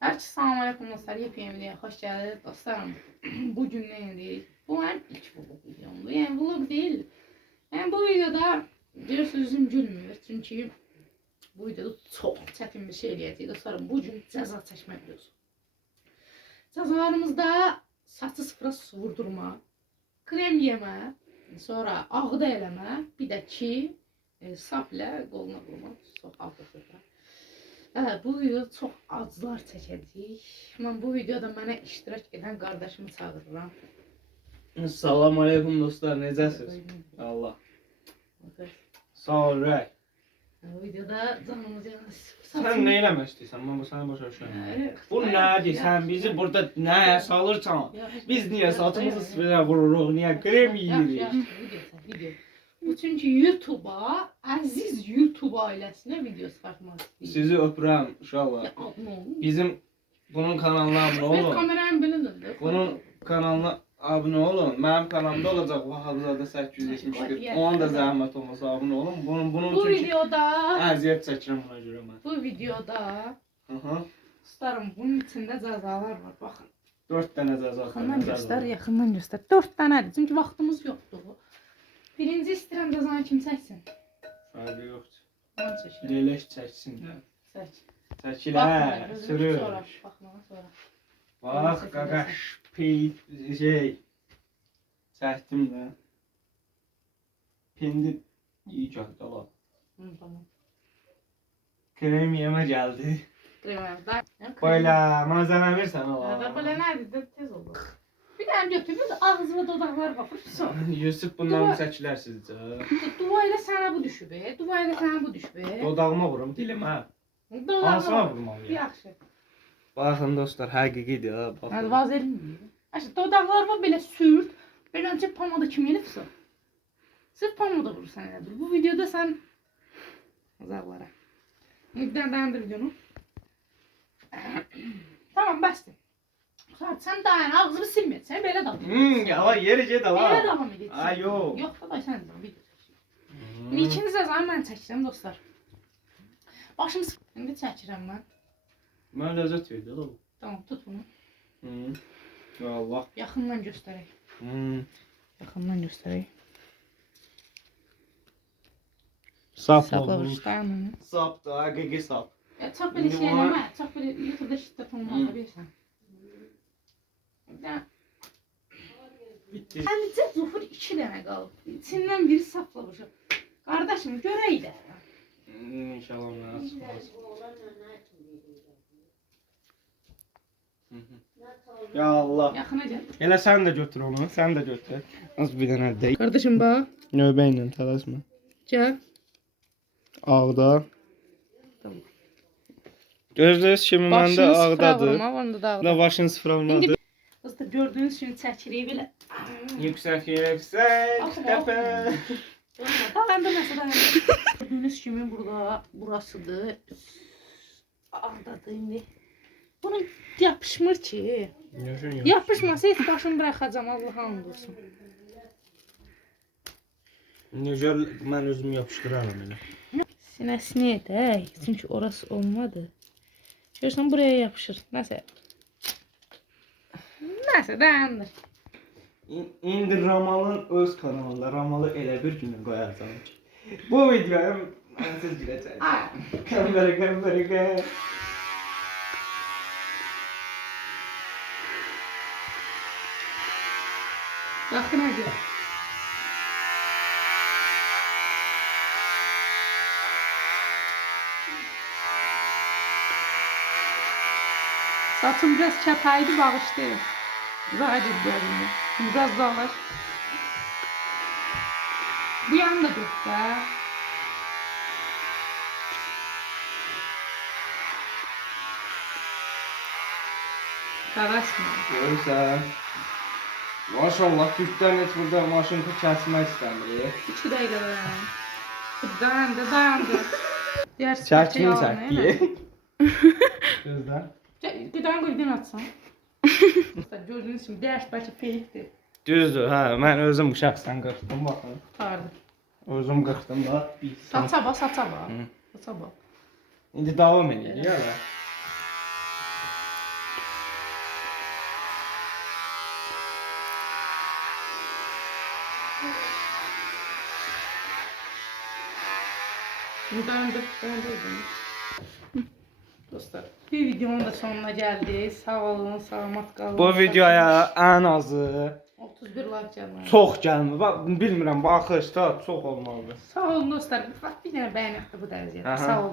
Herkese selamun aleyküm dostlar. Yepyeni videoya hoş geldiniz dostlarım. Bugün ne yedik? Bu benim ilk vlog videomdu. Yani vlog değil. Yani bu videoda görürsünüz yüzüm gülmüyor. Çünkü bu videoda çok çetin bir şey eləyəcəyik dostlarım. Bugün cəza çəkmə videosu. Cəzalarımızda saçı sıfıra su vurdurma, krem yemə, sonra ağda eləmə, bir də ki sap ilə qoluna vurma. Çox ağda. Bu videoda çox acılar çəkəcəyik. Mən bu videoda mənə iştirak edən qardaşımı çağırıram. Salam aleykum dostlar, necəsiniz? Allah. Sağ ol Rəy. Bu videoda canımız yanır. Sən nə eləmək istəyirsən? Mən bu səni başa düşürəm. Bu nədir? Sən bizi burada nəyə salırsan? Biz niyə saçımızı sıfıra vururuq? Niyə krem yeyirik? Video. Bu çünki YouTube'a, əziz YouTube ailəsinə video çıxartmaq istəyir. Sizi öpürəm inşallah. Bizim bunun kanalına abunə Ben olun. kameranı bilinirdi. Bunun kanalına abunə olun. Mənim kanalımda olacaq Vahabzadə 871. Onun da zəhmət olmasa abunə olun. Bunun Bu çünki videoda əziyyət çəkirəm buna görə mən. Bu videoda Hı. dostlarım bunun içində cəzalar var. Baxın. 4 dənə cəza. Yaxından göstər. 4 dənədir. Çünki vaxtımız yoxdur. Birinci istəyirəm cəzanı kim çəksin? Fərqi yoxdur. Mən çəkirəm. Leləş çəksin də. Çək. Çəkilə, sürür. Baxma sonra. Bax, qaqaş, şey. Çəkdim də. Pindi iyi gəldi ala. Tamam. Krem yemə gəldi. Kremə. Böyle malzeme versən ala. Da belə nədir? Tez oldu. Bir dənə götür, bir də ağzıma dodaqlar baxır. Sonra. Yusuf bundan çəkilər sizcə. Dua ilə sənə bu düşüb. Dua ilə sənə bu düşüb. Dodağıma vurum, dilimə. Hansına vurmalıyım? Yaxşı. Baxın dostlar, həqiqidir ha. Hadi vazelin mi? Aşkı dodaqlarıma belə sürt. Belə öncə pomada kimi elifsən. Sırf pomada vurursan elədir. Bu videoda sən azarlara. Bir dənə dayandır videonu. Tamam, bəsdir. Sen dayan, ağzını silme. Sen böyle devam et. Ya yeri get ala. Böyle devam et. Ay yok. Yok da sen devam et. Şimdi ikiniz de zaman ben çəkirəm dostlar. Başımı indi çəkirəm mən. Mən ləzzət verdi ala bu. Tamam, tut bunu. Allah. Yaxından göstərək. Yaxından göstərək. Sapla bu. Dayan onu. Sap da, həqiqi sap. Ya çox belə şey eləmə. Çox belə YouTube'da şiddet olmaz bilirsən. Bitti. Əlicə zuhur 2 dənə qalıb. İçindən biri saplamışam. Qardaşım, görək də. İnşallah mən çıxmaz. Ya Allah. Yaxına gəl. Elə sən də götür onu, sən də götür. Az bir dənə deyil. Qardaşım bax. Növbə ilə tələsmə. Gəl. Ağda. Gözləyiz kimi məndə ağdadır. Onda da ağda. Da başın sıfıralmadı. Dostlar, gördüyünüz kimi çəkirik belə. Yüksək, yüksək, təpə. Dayandı məsələn. Gördüyünüz kimi burada, burasıdır. Ağdadır indi. Bunun yapışmır ki. Yapışmasa heç başını bıraxacam, Allah and olsun. Necə mən özümü yapışdıraram elə. Sinəsini edək, çünki orası olmadı. Görürsən, buraya yapışır. Nəsə. Nəsə, dayandır. İndi Ramalın öz kanalında Ramalı elə bir günü qoyacam ki. Bu videoyu mənsiz girəcək. Qəmbərə. Yaxına gəl. Saçım biraz çapaydı, bağışlayın. Daha güzel. Biraz dağlar. Bu yanı da göster. Karışma. Görürsən. Maşallah, Türkdən heç burada maşını kəsmək istəmir. 2 dəqiqə dayandı. Çəkilsək deyə. Gözlə. Bir dənə qoydun atsan. Gördüyünüz kimi dərs bəlkə feyikdir. Düzdür, hə, mən özüm şəxsən qırxdım, baxın. Hardı. Özüm qırxdım da. Saça bax. İndi davam edelim ya. Ben de dostlar, bir videonun da sonuna geldik. Sağ olun, salamat qalın. Bu videoya ən azı 31 like gəlməli. çox gəlmir. Bax, bilmirəm, bu axışda çox olmalıdır. Sağ olun dostlar. Bax bir dənə bəyənib bu dərəcədə. Aha. Sağ ol.